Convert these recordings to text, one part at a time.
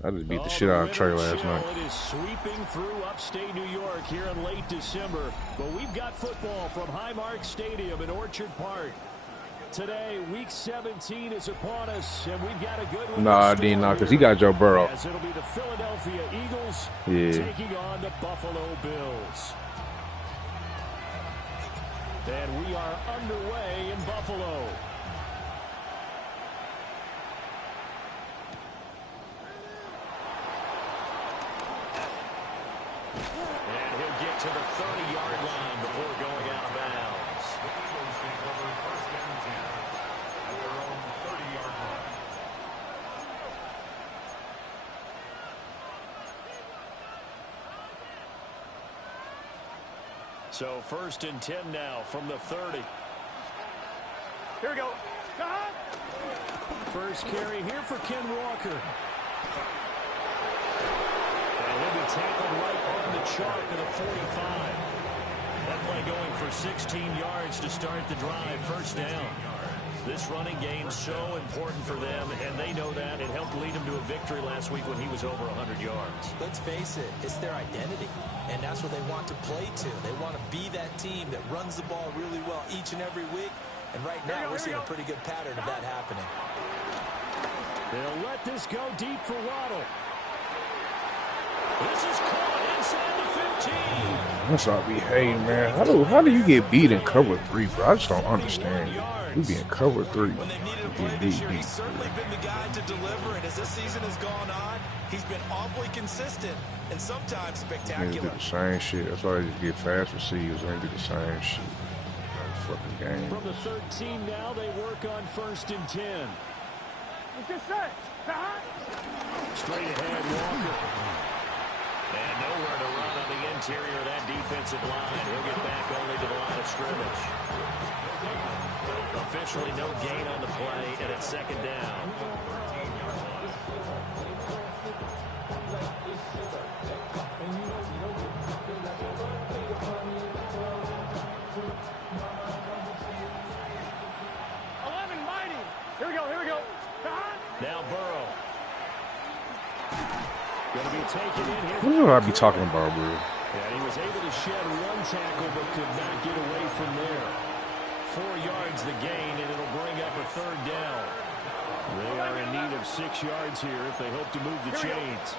I just beat the shit out of Trey last night. It is sweeping through upstate New York here in late December. But we've got football from Highmark Stadium in Orchard Park. Today, Week 17 is upon us, and we've got a good one. Nah, I didn't know, because he got Joe Burrow. As it'll be the Philadelphia Eagles taking on the Buffalo Bills. And we are underway in Buffalo. And he'll get to the 30-yard line before going out of bounds. So 1st and 10 now from the 30. Here we go. First carry here for Ken Walker. And he'll be tackled right on the chalk of the 45. That play going for 16 yards to start the drive. First down. This running game so important for them, and they know that. It helped lead them to a victory last week when he was over 100 yards. Let's face it, it's their identity, and that's what they want to play to. They want to be that team that runs the ball really well each and every week, and right now we're seeing a pretty good pattern of that happening. They'll let this go deep for Waddle. This is caught inside the 15. That's all we hate, man. How do you get beat in cover 3, bro? I just don't understand. You be in cover 3. When they needed a play this year, he's certainly been the guy to deliver, and as this season has gone on, he's been awfully consistent and sometimes spectacular. They do the same shit. That's why they just get fast receivers. They do the same shit. Fucking game. From the 13 now, they work on 1st and 10. Straight ahead, Walker. And nowhere to run on the interior of that defensive line. He'll get back only to the line of scrimmage. Officially no gain on the play, and it's 2nd down. Now Burrow. Going to be taken in here. What do I be talking about, bro? Yeah, he was able to shed one tackle, but could not get away from there. 4 yards the gain, and it'll bring up a 3rd down. They are in need of 6 yards here if they hope to move the chains.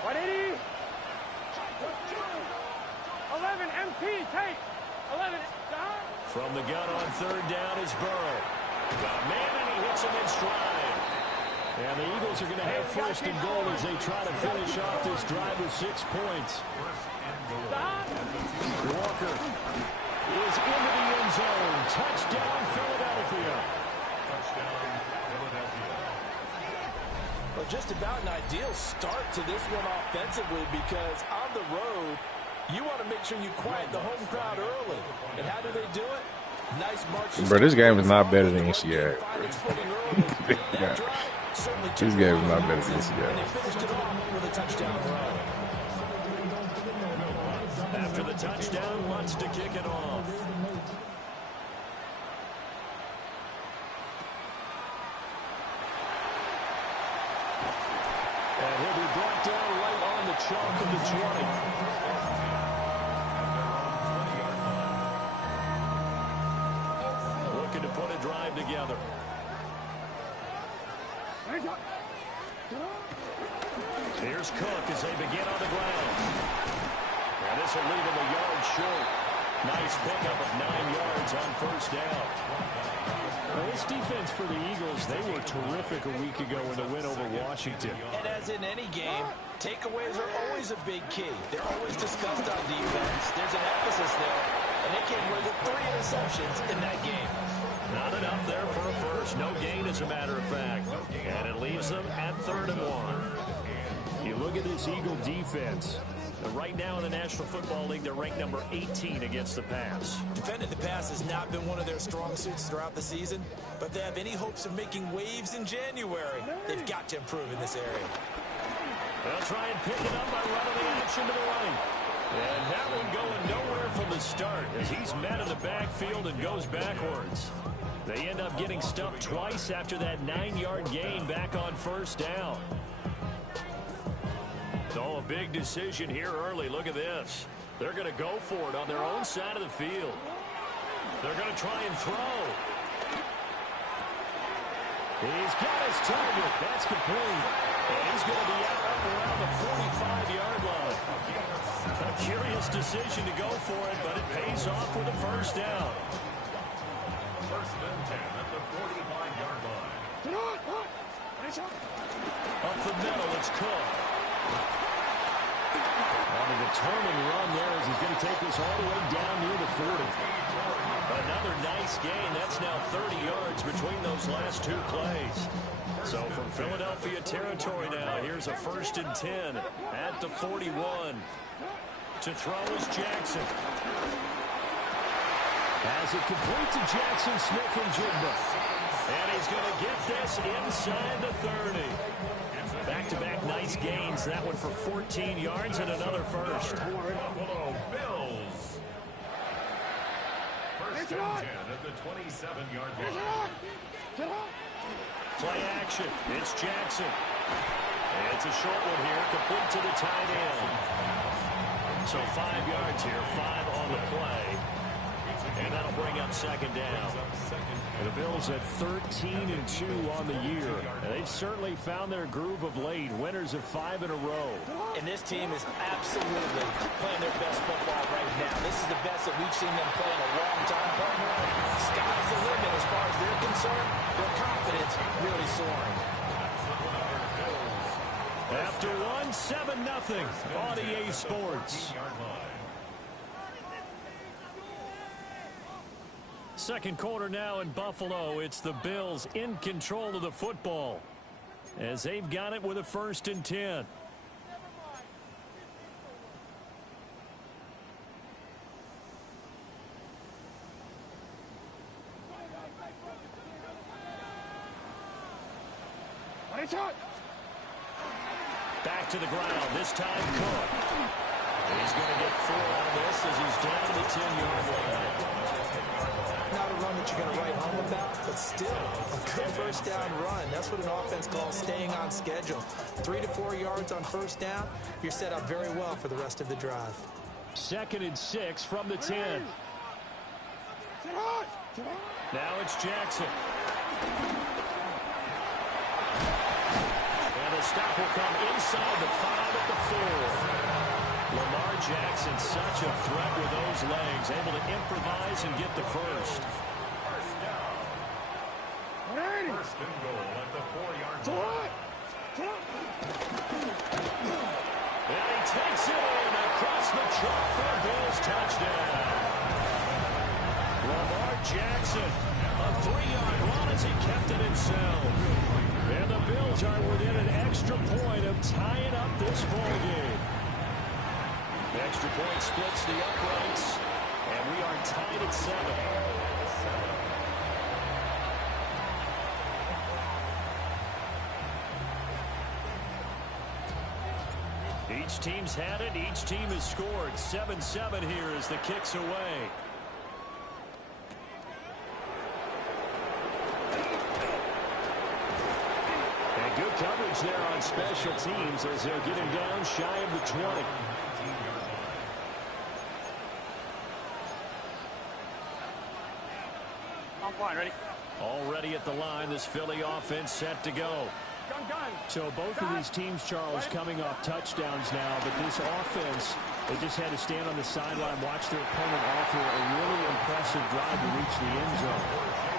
180. 11 MP, take. 11. From the gun on 3rd down is Burrow. Got a man, and he hits him in stride. And the Eagles are going to have 1st and goal as they try to finish off this drive with 6 points. Walker is into the end zone. Touchdown, Philadelphia. Well, just about an ideal start to this one offensively, because on the road, you want to make sure you quiet the home crowd early. And how do they do it? Nice march. Bro, this game is not better than NCAA. This game is not better than NCAA. After the touchdown, wants to kick it off. And he'll be brought down right on the chalk of the 20. Looking to put a drive together. Here's Cook as they begin on the ground. And this will leave him a yard short. Nice pickup of 9 yards on 1st down. Now, this defense for the Eagles, they were terrific a week ago in the win over Washington. And as in any game, takeaways are always a big key. They're always discussed on defense. There's an emphasis there, and they came away with 3 interceptions in that game. Not enough there for a first. No gain, as a matter of fact. And it leaves them at 3rd and 1. You look at this Eagle defense. Right now in the National Football League, they're ranked number 18 against the pass. Defending the pass has not been one of their strong suits throughout the season, but if they have any hopes of making waves in January, they've got to improve in this area. They'll try and pick it up by running the action to the right. And that one going nowhere from the start as he's met in the backfield and goes backwards. They end up getting stuffed twice after that 9-yard gain back on 1st down. Oh, a big decision here early. Look at this. They're going to go for it on their own side of the field. They're going to try and throw. He's got his target. That's complete. And he's going to be out up around the 45-yard line. A curious decision to go for it, but it pays off with a first down. First and 10 at the 45-yard line. Up the middle, it's Cook. On a determined run there as he's going to take this all the way down near the 40. Another nice gain. That's now 30 yards between those last two plays. So from Philadelphia territory now, here's a first and 10 at the 41. To throw is Jackson. As it complete to Jackson Smith-Njigba. And he's going to get this inside the 30. Back-to-back nice gains. That one for 14 yards and another first. Buffalo Bills. First and 10 at the 27-yard line. Play action. It's Jackson. It's a short one here, complete to the tight end. So 5 yards here, 5 on the play. And that'll bring up second down. The Bills at 13-2 on the year. And they've certainly found their groove of late. Winners of 5 in a row. And this team is absolutely playing their best football right now. This is the best that we've seen them play in a long time. Sky's the limit as far as they're concerned. Their confidence really soaring. After one, 7-0 on EA Sports. Second quarter now in Buffalo. It's the Bills in control of the football as they've got it with a first and 10. Back to the ground. This time Cook. He's going to get 4 on this as he's down to the 10-yard line. Not a run that you're going to write home about, but still a good first down run. That's what an offense calls staying on schedule. 3 to 4 yards on first down. You're set up very well for the rest of the drive. 2nd and 6 from the 10. Now it's Jackson. And the stop will come inside the 5 at the 4. Lamar Jackson, such a threat with those legs, able to improvise and get the first. First down. First and goal at the 4-yard line. And he takes it in across the chalk for a Bills touchdown. Lamar Jackson, a 3-yard run as he kept it himself. And the Bills are within an extra point of tying up this ball game. The extra point splits the uprights, and we are tied at 7. Each team's had it. Each team has scored. 7-7 here as the kick's away. And good coverage there on special teams as they'll get him down shy of the 20. Ready? Already at the line, this Philly offense set to go. Gun. So both of these teams, Charles, coming off touchdowns now, but this offense, they just had to stand on the sideline, watch their opponent offer a really impressive drive to reach the end zone.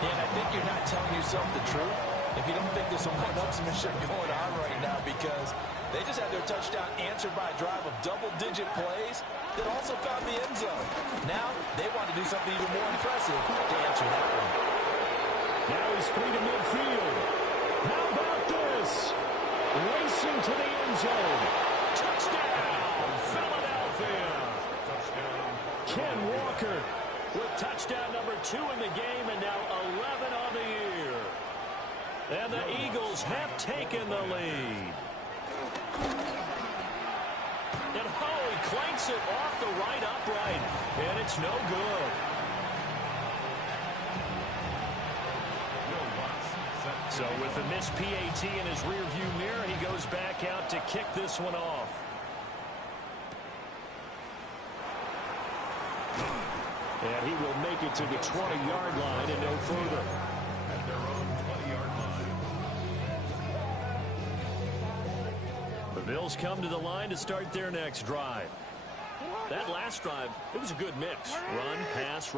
And I think you're not telling yourself the truth if you don't think there's a one-upsmanship going on right now, because they just had their touchdown answered by a drive of double-digit plays that also found the end zone. Now they want to do something even more impressive to answer that one. Now he's free to midfield. How about this? Racing to the end zone. Touchdown, Philadelphia. Ken Walker with touchdown number 2 in the game, and now 11 on the year. And the Eagles have taken the lead. And he clanks it off the right upright, and it's no good. So with the missed PAT in his rearview mirror, he goes back out to kick this one off. And he will make it to the 20-yard line and no further. At their own 20-yard line. The Bills come to the line to start their next drive. That last drive, it was a good mix. Run, pass,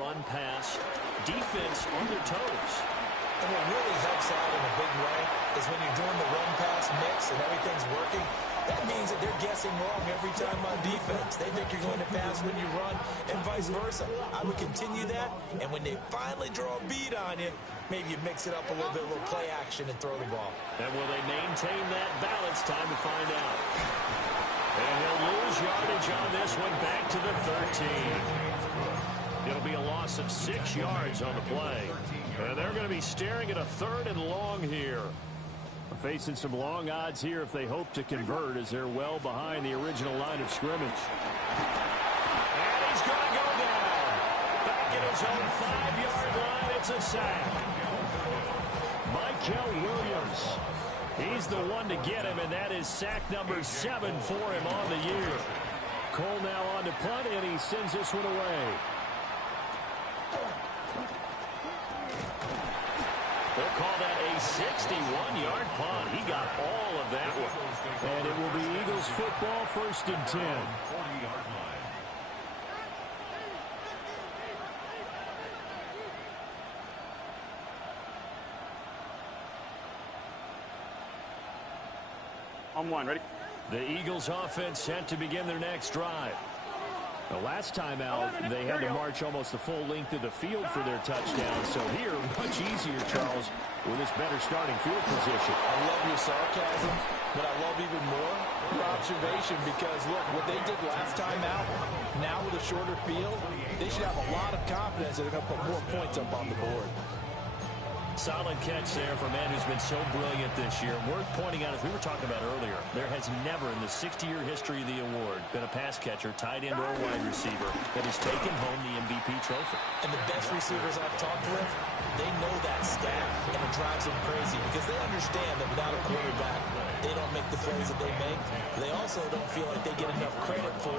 defense on their toes. And what really helps out in a big way is when you're doing the run-pass mix and everything's working, that means that they're guessing wrong every time on defense. They think you're going to pass when you run and vice versa. I would continue that, and when they finally draw a beat on you, maybe you mix it up a little bit, a little play action and throw the ball. And will they maintain that balance? Time to find out. And he'll lose yardage on this one back to the 13. It'll be a loss of 6 yards on the play. And they're going to be staring at a 3rd and long here. Facing some long odds here if they hope to convert, as they're well behind the original line of scrimmage. And he's going to go down. Back at his own 5-yard line, it's a sack. Michael Williams. He's the one to get him, and that is sack number 7 for him on the year. Cole now on to punt, and he sends this one away. They'll call that a 61-yard punt. He got all of that one. And it will be Eagles football, 1st and 10. 40-yard line. On one, ready? The Eagles offense set to begin their next drive. The last time out, they had to march almost the full length of the field for their touchdown. So here, much easier, Charles, with this better starting field position. I love your sarcasm, but I love even more your observation because, look, what they did last time out, now with a shorter field, they should have a lot of confidence that they're going to put more points up on the board. Solid catch there for a man who's been so brilliant this year. Worth pointing out, as we were talking about earlier, there has never in the 60-year history of the award been a pass catcher, tight end, or wide receiver that has taken home the MVP trophy. And the best receivers I've talked with, they know that stat, and it drives them crazy because they understand that without a quarterback, they don't make the plays that they make. They also don't feel like they get enough credit for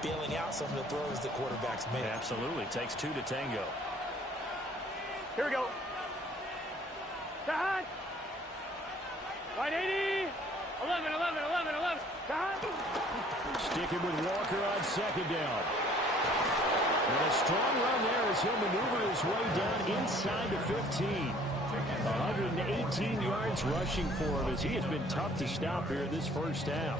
bailing out some of the throws that quarterbacks make. Absolutely. Takes 2 to tango. Here we go. Cut. Right 80. 11. Cut. Sticking with Walker on 2nd down. And a strong run there as he'll maneuver his way down inside the 15. 118 yards rushing for him as he has been tough to stop here this first half.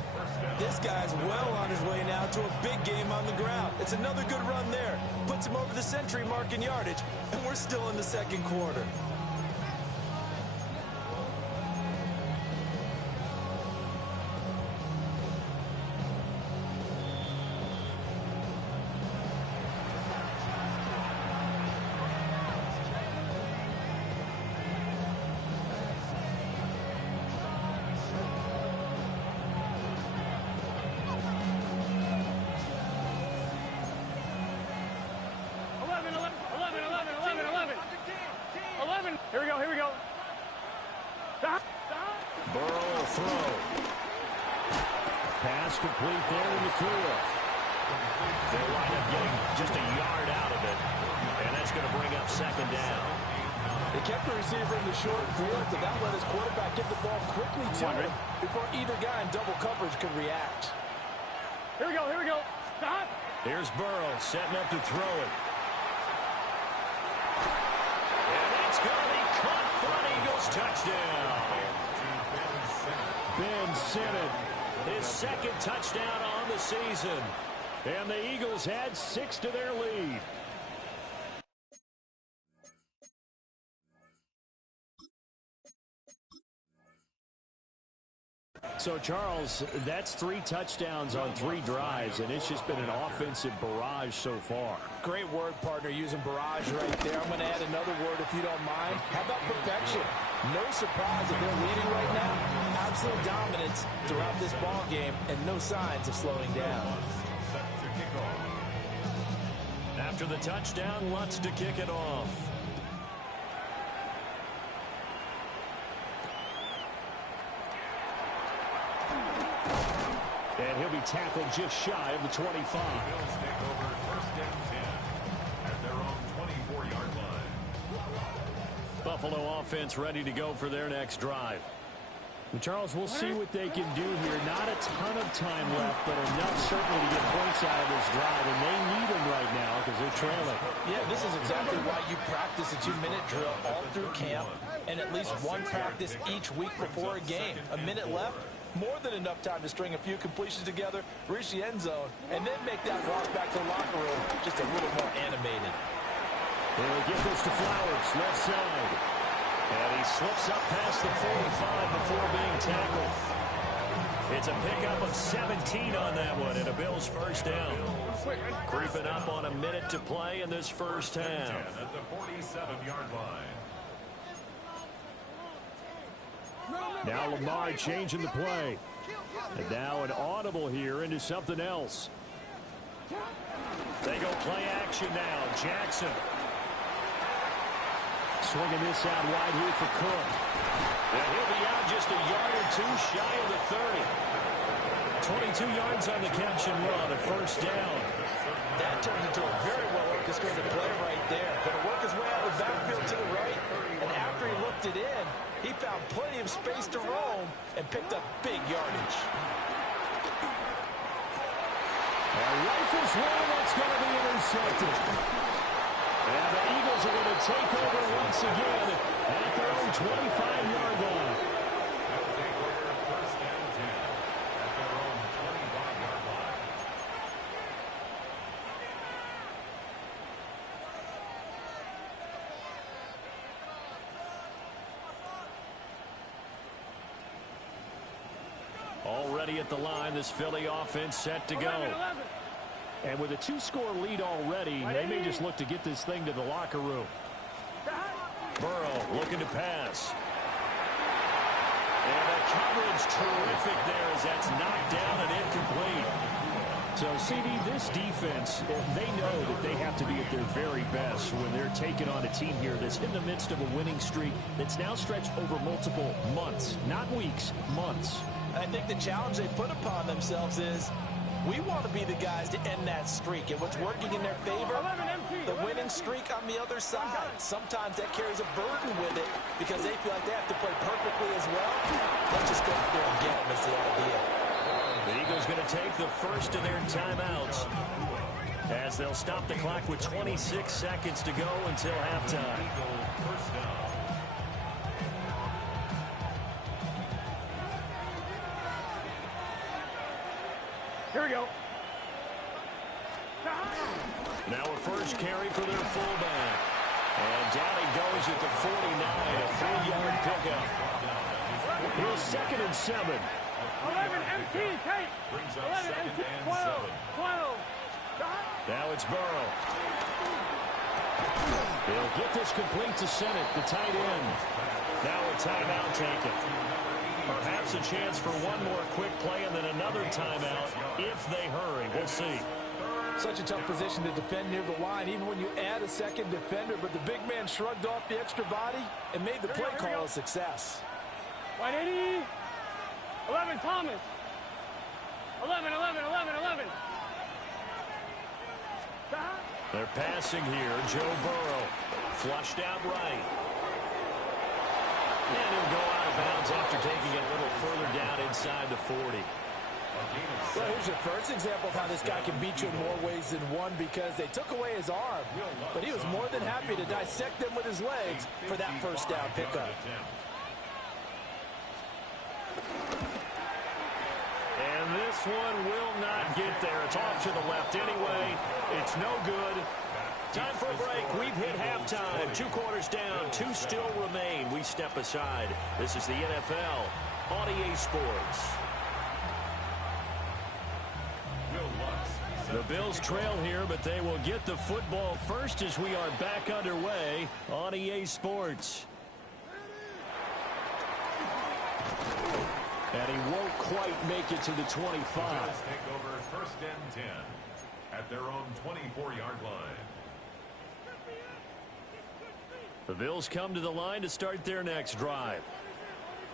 This guy's well on his way now to a big game on the ground. It's another good run there. Puts him over the century mark in yardage, and we're still in the 2nd quarter. Here we go. Stop. Burrow will throw. Pass complete there in the clear. They'll wind up getting just a yard out of it. And that's going to bring up 2nd down. They kept the receiver in the short field, and that let his quarterback get the ball quickly to him before either guy in double coverage could react. Here we go. Stop. Here's Burrow setting up to throw it. And that's going to be caught for an Eagles touchdown. Ben Simmons, his 2nd touchdown on the season. And the Eagles add 6 to their lead. So, Charles, that's 3 touchdowns on 3 drives, and it's just been an offensive barrage so far. Great word, partner, using barrage right there. I'm going to add another word if you don't mind. How about perfection? No surprise that they're leading right now. Absolute dominance throughout this ball game, and no signs of slowing down. After the touchdown, Lutz to kick it off. And he'll be tackled just shy of the 25. Bills take over 1st and 10 at their own Buffalo offense ready to go for their next drive. And Charles, we'll see what they can do here. Not a ton of time left, but enough certainly to get points out of this drive, and they need them right now because they're trailing. Yeah, this is exactly why you practice a 2-minute drill all through camp and at least one practice each week before a game. A minute left, more than enough time to string a few completions together, reach the end zone, and then make that walk back to the locker room just a little more animated. They'll get this to Flowers, left side. And he slips up past the 45 before being tackled. It's a pickup of 17 on that one, and a Bills first down. Creeping up on a minute to play in this first half. At the 47-yard line. Now Lamar changing the play. And now an audible here into something else. They go play action now. Jackson. Swinging this out wide here for Cook. And he'll be out just a yard or two shy of the 30. 22 yards on the catch and run, a first down. That turned into a very well-orchestrated play right there. Going to work his way out of the backfield to the right, and after he looked it in, he found plenty of space to roam and picked up big yardage. Rifles one, that's going to be intercepted. And the Eagles are going to take over once again at their own 25-yard line. They'll take over first and 10 at their own 25-yard line. Already at the line, this Philly offense set to go. And with a 2-score lead already, they may just look to get this thing to the locker room. Burrow looking to pass. And the coverage terrific there as that's knocked down and incomplete. So, CD, this defense, they know that they have to be at their very best when they're taking on a team here that's in the midst of a winning streak that's now stretched over multiple months, not weeks, months. I think the challenge they put upon themselves is we want to be the guys to end that streak. And what's working in their favor? The winning streak on the other side. Sometimes that carries a burden with it because they feel like they have to play perfectly as well. Let's just go out there and get them is the idea. The Eagles going to take the first of their timeouts as they'll stop the clock with 26 seconds to go until halftime. First down. Here we go. Now a first carry for their fullback. And down he goes at the 49, a 3-yard pickup. Here's 2nd and 7. 11 MT, take. 11 MT, 12. 12. Now it's Burrow. He'll get this complete to Sennett, the tight end. Now a timeout taken. Perhaps a chance for one more quick play and then another timeout if they hurry. We'll see. Such a tough position to defend near the line, even when you add a second defender. But the big man shrugged off the extra body and made the play call a success. 180. 11 Thomas. 11, 11, 11, 11. They're passing here. Joe Burrow flushed out right. And he'll go out of bounds after taking it a little further down inside the 40. Well, here's your first example of how this guy can beat you in more ways than one because they took away his arm. But he was more than happy to dissect them with his legs for that first down pickup. And this one will not get there. It's off to the left anyway. It's no good. Time for a break. We've hit halftime. 2 quarters down. 2 still remain. We step aside. This is the NFL on EA Sports. The Bills trail here, but they will get the football first as we are back underway on EA Sports. And he won't quite make it to the 25. Take over first and 10 at their own 24-yard line. The Bills come to the line to start their next drive.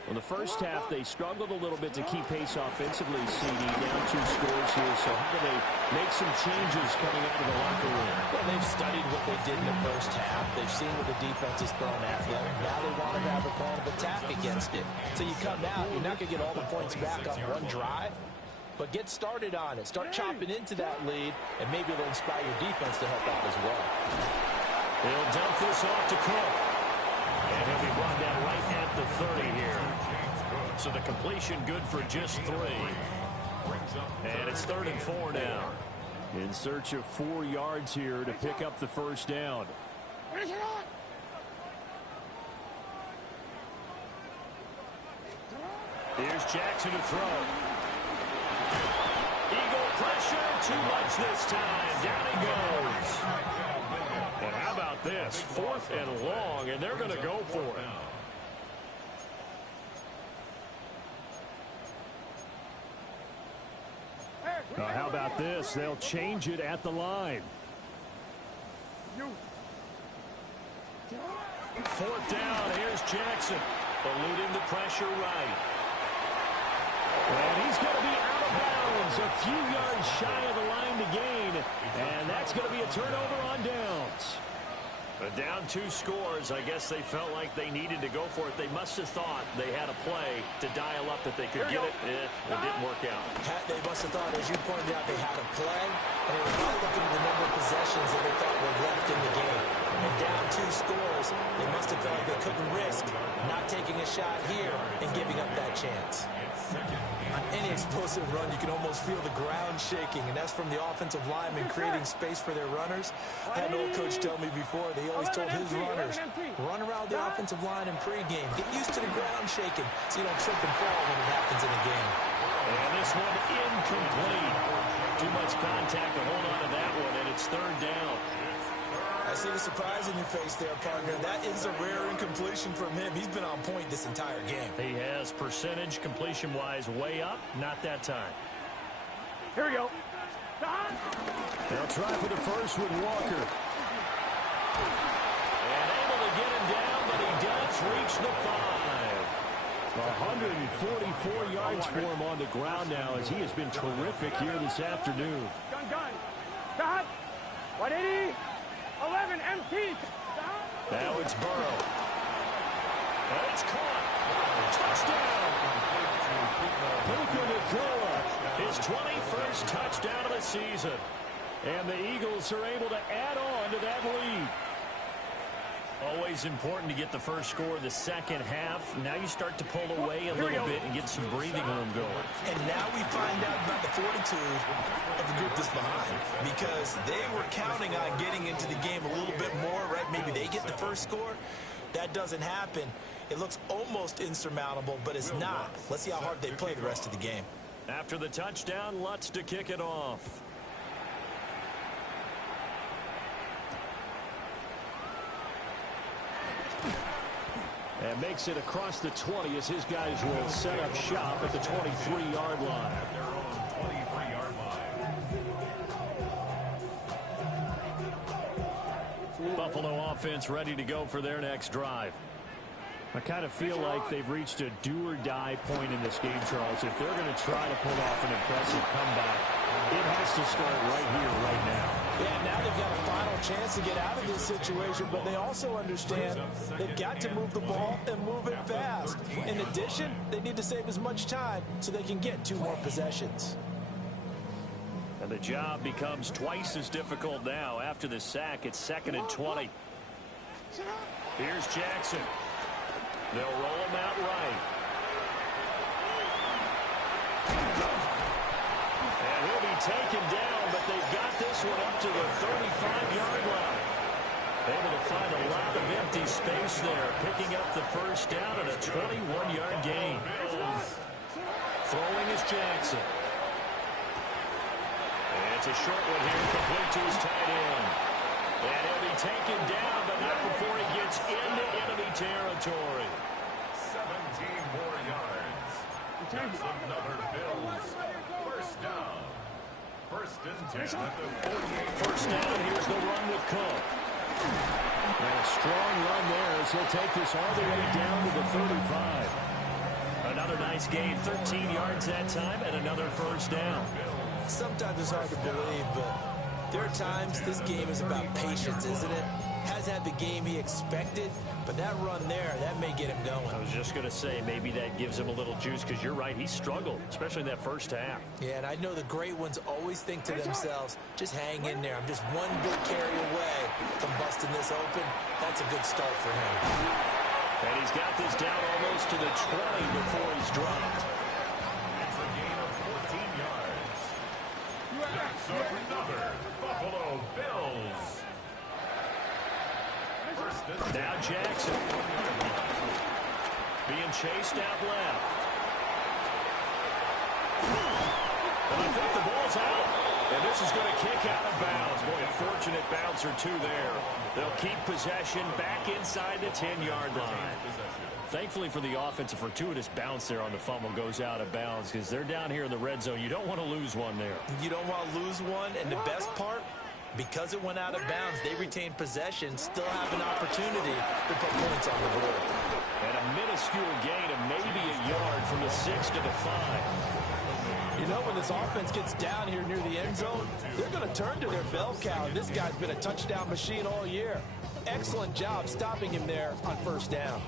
Well, the first half, they struggled a little bit to keep pace offensively, CD, down 2 scores here. So how do they make some changes coming out of the locker room? Well, they've studied what they did in the first half. They've seen what the defense has thrown at them. Now they want to have a plan of attack against it. So you come out, you're not going to get all the points back on one drive, but get started on it. Start chopping into that lead, and maybe it'll inspire your defense to help out as well. He'll dump this off to Cook. And he'll be brought down right at the 30 here. So the completion good for just 3. And it's 3rd and 4 now. In search of 4 yards here to pick up the first down. Here's Jackson to throw. Eagle pressure, too much this time. Down he goes. And how about this? 4th and long, and they're going to go for it. How about this? They'll change it at the line. 4th down. Here's Jackson. Eluding the pressure right. And he's going to be out of bounds. A few yards shy of the line to gain. And that's going to be a turnover on downs. But down 2 scores, I guess they felt like they needed to go for it. They must have thought they had a play to dial up that they could get it. It didn't work out. They must have thought, as you pointed out, they had a play, and they were probably looking at the number of possessions that they thought were left in the game. And down 2 scores, they must have felt like they couldn't risk not taking a shot here and giving up that chance. On any explosive run, you can almost feel the ground shaking, and that's from the offensive linemen creating space for their runners. I had an old coach tell me before, they always told his runners, run around the offensive line in pregame. Get used to the ground shaking so you don't trip and fall when it happens in a game. And this one incomplete. Too much contact to hold on to that one, and it's 3rd down. I see the surprise in your face there, partner. That is a rare incompletion from him. He's been on point this entire game. He has percentage completion-wise way up. Not that time. Here we go. They'll try for the first with Walker. And able to get him down, but he does reach the 5. 144 yards for him on the ground now as he has been terrific here this afternoon. Gun. Stop. 180. 11 empty. Now it's Burrow. And it's caught. Touchdown. Puka Nacua, his 21st touchdown of the season. And the Eagles are able to add on to that lead. Always important to get the first score of the second half. Now you start to pull away a little bit and get some breathing room going. And now we find out about the fortitude of the group that's behind, because they were counting on getting into the game a little bit more, right? Maybe they get the first score. That doesn't happen. It looks almost insurmountable, but it's not. Let's see how hard they play the rest of the game. After the touchdown, Lutz to kick it off. And makes it across the 20 as his guys will set up shop at the 23-yard line. Their own 23-yard line. Buffalo offense ready to go for their next drive. I kind of feel like they've reached a do-or-die point in this game, Charles. If they're going to try to pull off an impressive comeback, it has to start right here, right now. Yeah, now they've got a final chance to get out of this situation, but they also understand they've got to move the ball and move it fast. In addition, they need to save as much time so they can get 2 more possessions. And the job becomes twice as difficult now. After the sack, it's 2nd and 20. Here's Jackson. They'll roll him out right. And he'll be taken down, but they've got this one up to the 35-yard line. Able to find a lot of empty space there, picking up the first down and a 21-yard gain. Throwing is Jackson. And it's a short one here, complete to his tight end. And he'll be taken down, but not before he gets into enemy territory. 17 more yards. That's another Bills first down. 1st and 10 at the 48. First down, here's the run with Cook. And a strong run there as he'll take this all the way down to the 35. Nice gain, 13 yards that time, and another first down. Sometimes it's hard to believe, but there are times this game is about patience, isn't it? Has had the game he expected, but that run there, that may get him going. I was just going to say, maybe that gives him a little juice, because you're right, he struggled, especially in that first half. Yeah, and I know the great ones always think to themselves, just hang in there. I'm just one big carry away from busting this open. That's a good start for him. And he's got this down almost to the 20 before he's dropped. It's a gain of 14 yards. That's another Buffalo Bills. Now Jackson being chased out left. And I think the ball's out. And this is going to kick out of bounds. Boy, a fortunate bounce or two there. They'll keep possession back inside the 10-yard line. Thankfully for the offense, a fortuitous bounce there on the fumble goes out of bounds because they're down here in the red zone. You don't want to lose one there. You don't want to lose one, and the best part, because it went out of bounds, they retained possession, still have an opportunity to put points on the board. And a minuscule gain of maybe a yard from the 6 to the 5. You know, when this offense gets down here near the end zone, they're going to turn to their bell cow. This guy's been a touchdown machine all year. Excellent job stopping him there on first down.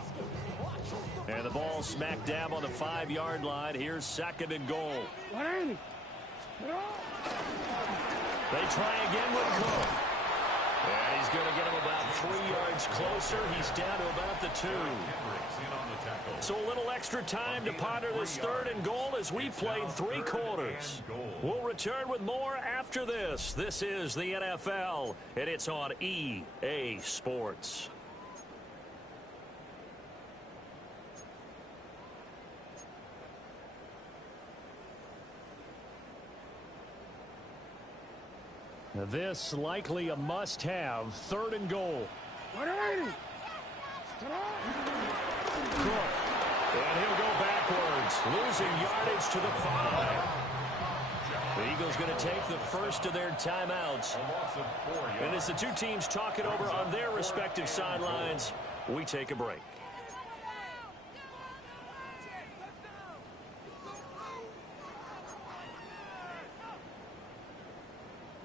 And the ball smack dab on the 5-yard line. Here's 2nd and goal. They try again with Cook. And he's going to get him about 3 yards closer. He's down to about the 2. So a little extra time to ponder this 3rd and goal as we played 3 quarters. We'll return with more after this. This is the NFL, and it's on EA Sports. Now this likely a must-have, 3rd and goal. Cook, and he'll go backwards, losing yardage to the 5. The Eagles going to take the first of their timeouts. And as the two teams talk it over on their respective sidelines, we take a break.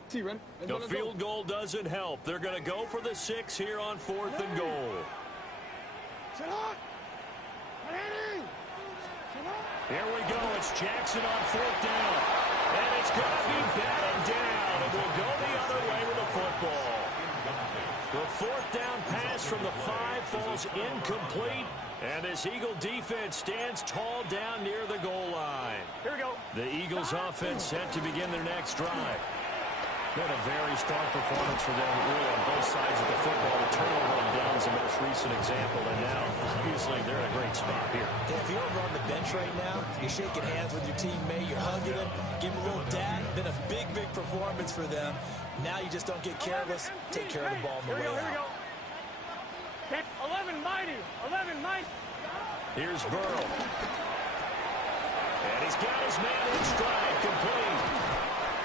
The field goal doesn't help. They're going to go for the 6 here on 4th and goal. Here we go. It's Jackson on 4th down. And it's going to be batted down. And we'll go the other way with the football. The 4th down pass from the 5 falls incomplete. And this Eagle defense stands tall down near the goal line. Here we go. The Eagles offense set to begin their next drive. Been a very strong performance for them really on both sides of the football. The turnover on downs the most recent example, and now obviously they're in a great spot here. If you're over on the bench right now, you're shaking hands with your teammate, you're hugging him, give him a little dab. Been a big, big performance for them. Now you just don't get careless. Take care of the ball on the way out. Here we go. 11 mighty. 11 mighty. Here's Burrow. And he's got his man in stride, complete.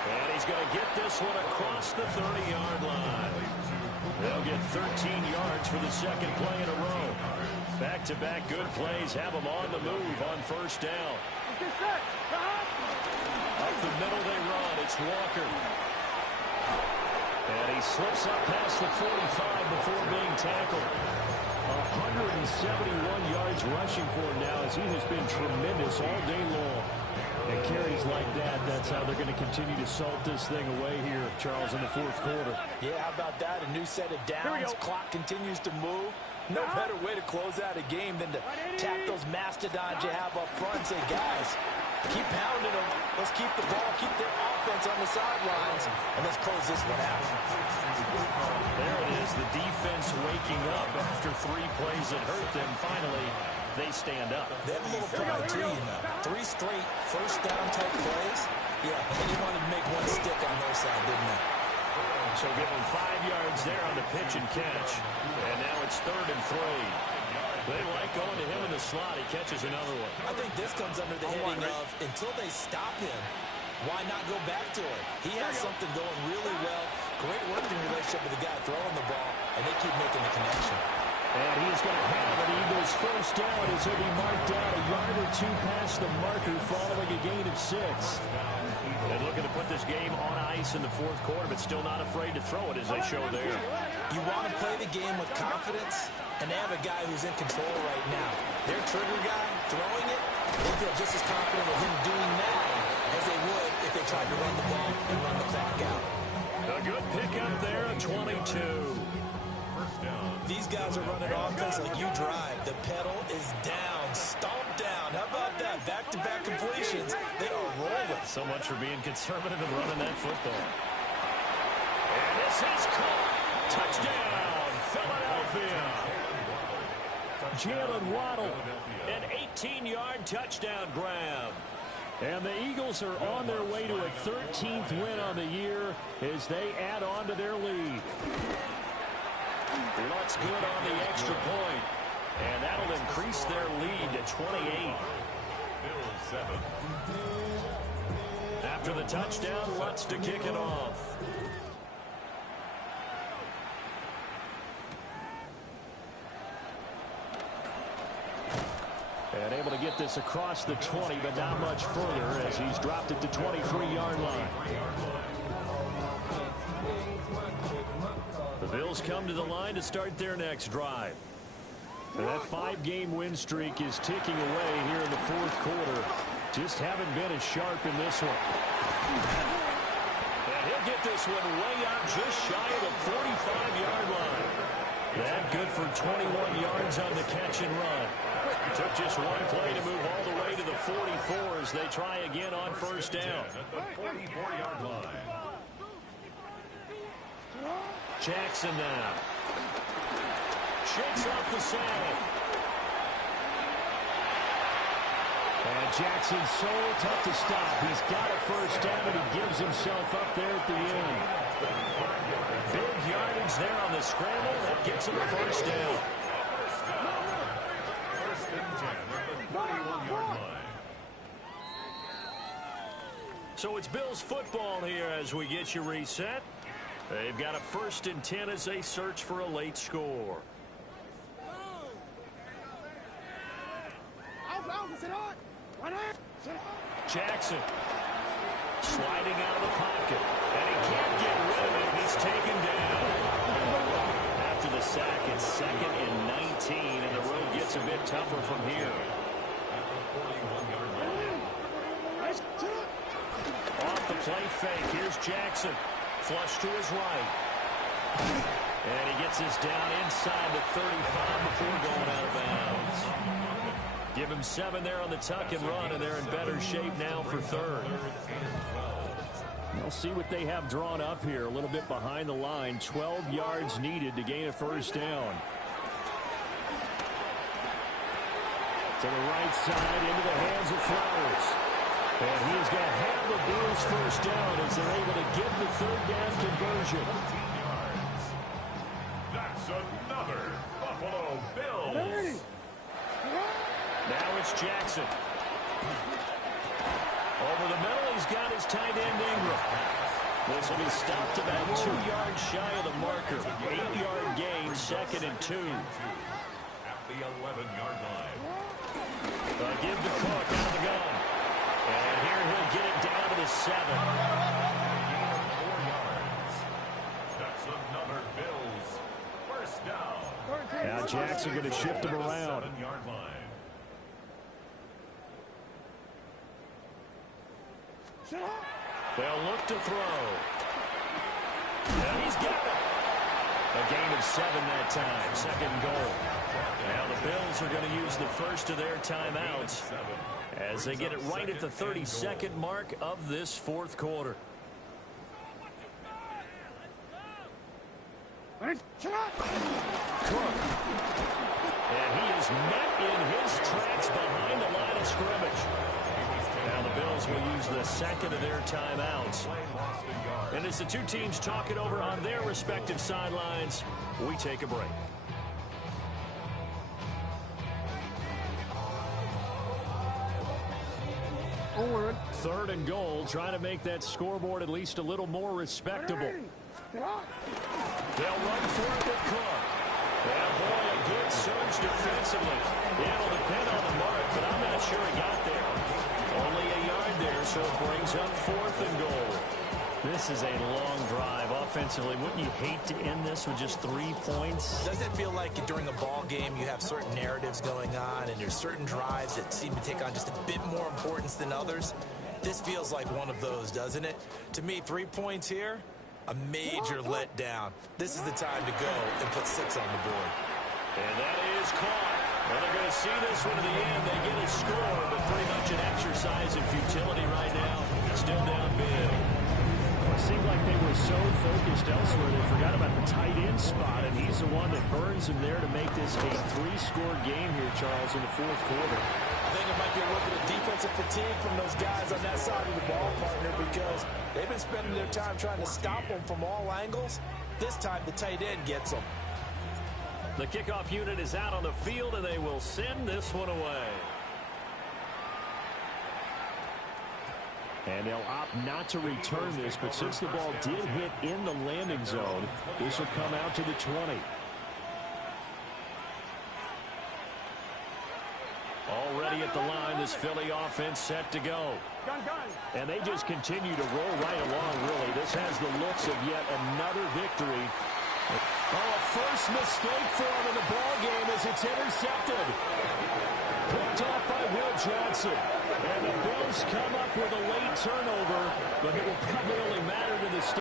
And he's going to get this one across the 30-yard line. They'll get 13 yards for the 2nd play in a row. Back-to-back good plays have them on the move on 1st down. Up the middle they run. It's Walker. And he slips up past the 45 before being tackled. 171 yards rushing for him now as he has been tremendous all day long. And carries like that, that's how they're going to continue to salt this thing away here, Charles, in the 4th quarter. Yeah, how about that? A new set of downs. Clock continues to move. No better way to close out a game than to tap those mastodons you have up front and say, guys, keep pounding them. Let's keep the ball, keep their offense on the sidelines, and let's close this one out. There it is, the defense waking up after 3 plays that hurt them. Finally, they stand up. They have a little pride too, you know. 3 straight first down type plays. Yeah, and you wanted to make one stick on their side, didn't they? So give them 5 yards there on the pitch and catch. And now it's 3rd and 3. They like going to him in the slot. He catches another one. I think this comes under the heading of until they stop him, why not go back to him? He has something going really well. Great working relationship with the guy throwing the ball, and they keep making the connection. And he's going to have an Eagles first down as he'll be marked down a yard or two past the marker following a gain of 6. They're looking to put this game on ice in the fourth quarter, but still not afraid to throw it as they show there. You want to play the game with confidence, and they have a guy who's in control right now. Their trigger guy throwing it, they feel just as confident with him doing that as they would if they tried to run the ball and run the clock out. A good pickup there at 22. These guys are running offense like you drive. The pedal is down, stomped down. How about that? Back-to-back completions. They are rolling. So much for being conservative and running that football. And this is caught. Touchdown, Philadelphia. Jalen Waddle. An 18-yard touchdown grab. And the Eagles are on their way to a 13th win on the year as they add on to their lead. Looks good on the extra point. And that'll increase their lead to 28. After the touchdown, Lutz to kick it off. And able to get this across the 20, but not much further as he's dropped it to 23-yard line. The Bills come to the line to start their next drive. And that 5-game win streak is ticking away here in the fourth quarter. Just haven't been as sharp in this one. And he'll get this one way up just shy of the 45-yard line. That good for 21 yards on the catch and run. It took just one play to move all the way to the 44 as they try again on first down. The 44-yard line. Jackson now. Shakes off the saddle. And Jackson's so tough to stop. He's got a first down, and he gives himself up there at the end. Big yardage there on the scramble. That gets him a first down. First and 10 at the 41-yard line. So it's Bills football here as we get you reset. They've got a first and 10 as they search for a late score. Jackson sliding out of the pocket, and he can't get rid of it. He's taken down. After the sack, it's 2nd and 19, and the road gets a bit tougher from here. Off the play fake, here's Jackson. Flush to his right. And he gets this down inside the 35 before going out of bounds. Give him 7 there on the tuck and run, and they're in better shape now for third. We'll see what they have drawn up here. A little bit behind the line. 12 yards needed to gain a first down. To the right side, into the hands of Flowers. And he is going to have the Bills first down as they're able to get the third down conversion. That's another Buffalo Bills. Now it's Jackson. Over the middle, he's got his tight end Ingram. This will be stopped about 2 yards shy of the marker. 8-yard gain, 2nd and 2. At the 11-yard line. Give the Cook out of the gun. And here he'll get it down to the 7. 4 yards. That's another Bills first down. Now Jackson going to shift him around. 7-yard line. They'll look to throw. And he's got it. A gain of 7 that time. 2nd goal. Now the Bills are going to use the first of their timeouts as they get it right at the 32nd mark of this fourth quarter. Cook. And he is met in his tracks behind the line of scrimmage. Now the Bills will use the 2nd of their timeouts. And as the two teams talk it over on their respective sidelines, we take a break. Forward. 3rd and goal, trying to make that scoreboard at least a little more respectable. They'll run for it with Cook. Yeah, boy, a good surge defensively. Yeah, it'll depend on the mark, but I'm not sure he got there. Only a yard there, so it brings up 4th and goal. This is a long drive offensively. Wouldn't you hate to end this with just 3 points? Doesn't it feel like during a ball game you have certain narratives going on and there's certain drives that seem to take on just a bit more importance than others? This feels like one of those, doesn't it? To me, 3 points here, a major letdown. This is the time to go and put 6 on the board. And that is caught. Well, they're going to see this one to the end. They get a score, but pretty much an exercise in futility right now. Still down big. It seemed like they were so focused elsewhere they forgot about the tight end spot, and he's the one that burns them there to make this a 3-score game here, Charles, in the 4th quarter. I think it might be a little bit of defensive fatigue from those guys on that side of the ball, partner, because they've been spending their time trying to stop them from all angles. This time the tight end gets them. The kickoff unit is out on the field, and they will send this one away. And they'll opt not to return this, but since the ball did hit in the landing zone, this will come out to the 20. Already at the line, this Philly offense set to go. And they just continue to roll right along, really. This has the looks of yet another victory. Oh, a first mistake for him in the ball game as it's intercepted. Picked off by Will Johnson. And the Bills come up with a late turnover, but it will probably only matter